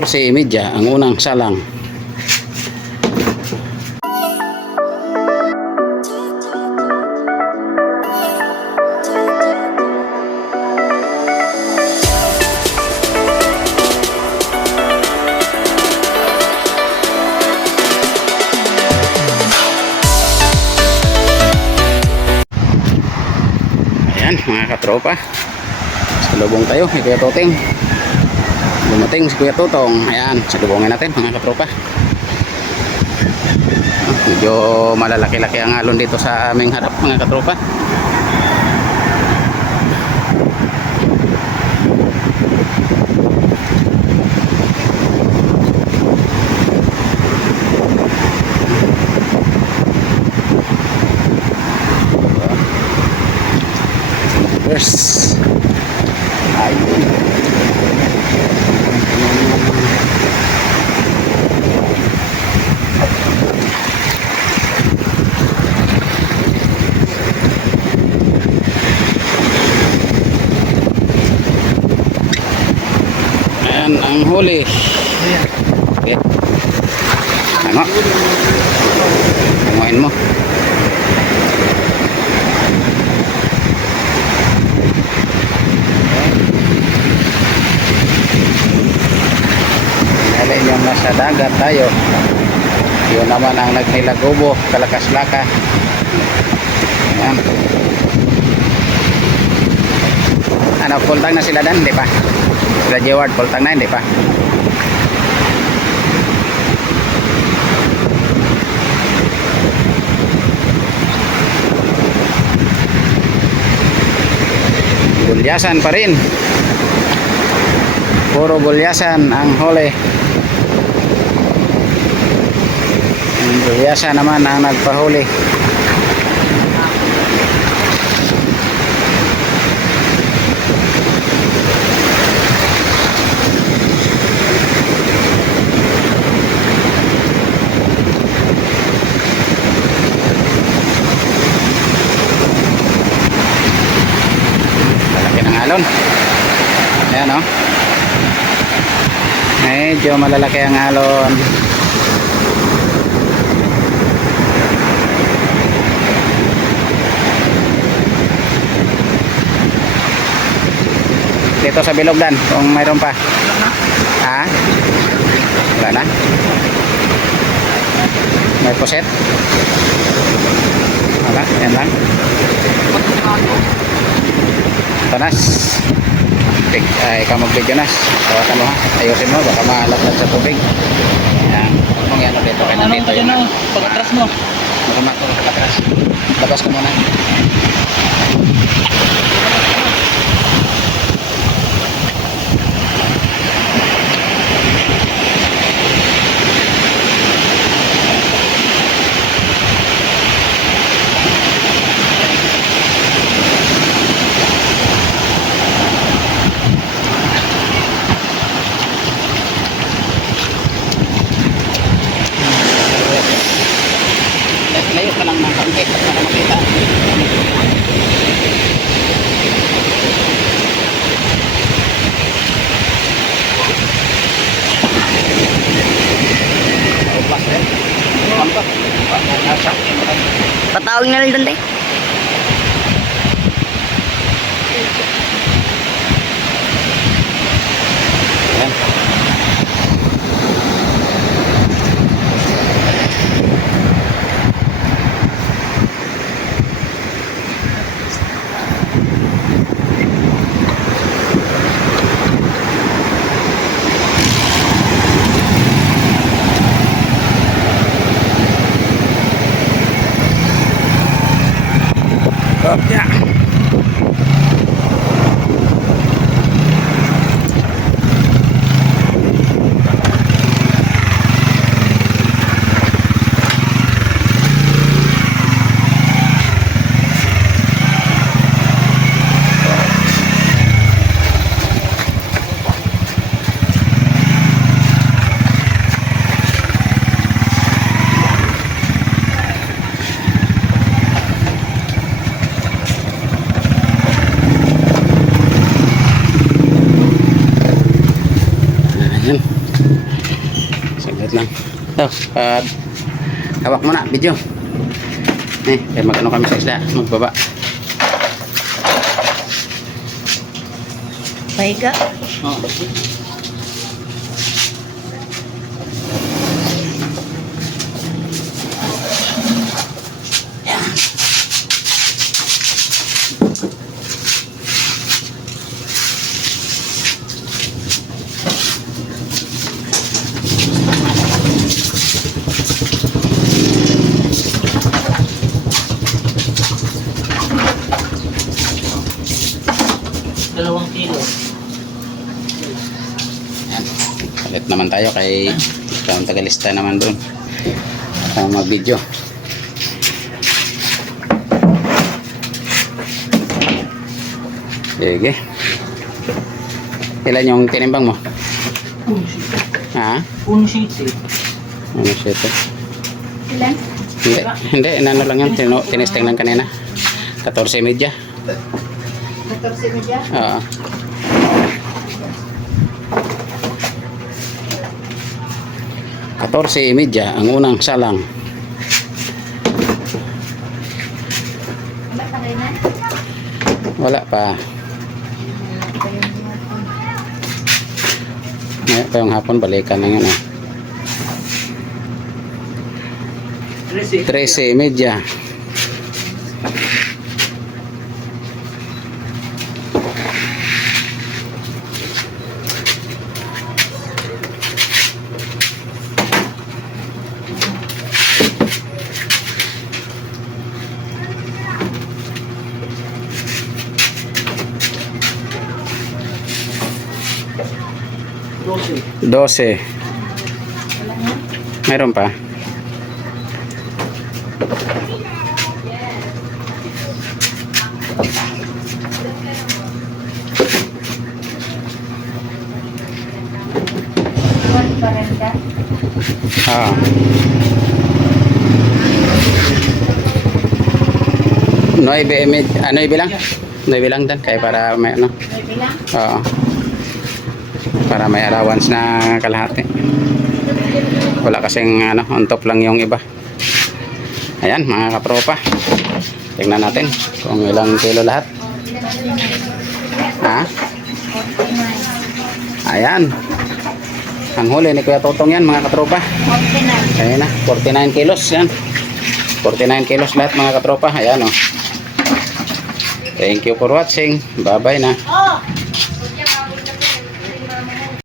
14:30 ang unang salang. Ayan mga katropa, salubong tayo kay Kuya Toting. Dumating si Kuya Totong. Ayan, salubungin natin mga katropa. Medyo malalaki-laki ang alon dito sa aming harap mga katropa. Yes. Ayun. Ayan ang huli. Okay. Ano? Panguhin mo. Alin yung nasa dagat tayo. Yun naman ang nagnilagubo, kalakas-laka. Ayan. Ano, pultang na sila dan, di pa? Sila Jeward, pultang na, hindi pa? Bulyasan pa rin. Puro bulyasan ang huli. Ang bulyasan naman ang nagpahuli. Malaki ng alon. Ayan o. Medyo malalaki ang alon. Dito sa bilog dan kung mayroon pa. Ha? Wala na? May puset? Wala? Yan lang? Tanas. Ikaw mag-video nas. Tawakan mo ha. Ayusin mo. Baka maalatag sa tubig. Yan. Kung yan dito. Kaya nandito yun. Pag-atras mo. Makamako sa pag-atras. Labas ka muna. Layo ka lang ng kaunti para makita. Patawag na lang doon tayo. Ayan. Yeah. Ito, hawak mo na, video. Mag-ano kami sa isda, magbaba. Pahiga. Oh. Dalawang kilo. Palit naman tayo kay isang tagalista naman doon. Mag-video. Sige. Ilan yung tinimbang mo? Ha? 1.7. Ano siya ito? Ilan? Hindi, ano lang yun. Tinesting lang kanina. 14 media. 14 media? Oo. $14.30 ang unang salang. Wala pa rin na? Wala pa. Ngayon pa yung hapon, balikan na yun. 13.30. Dose. Meron pa. Ah. 9 lang? 9 lang dan kaya para may ano. Oo. Para may allowance na kalahati. Wala kasing ano, on top lang yung iba. Ayan mga katropa. Tingnan natin kung ilang kilo lahat. Ha? Ayan. Ang huli ni Kuya Totong yan mga katropa. 49. Ayan na, 49 kilos yan. 49 kilos lahat mga katropa. Ayan o. Thank you for watching. Bye bye na. Oh!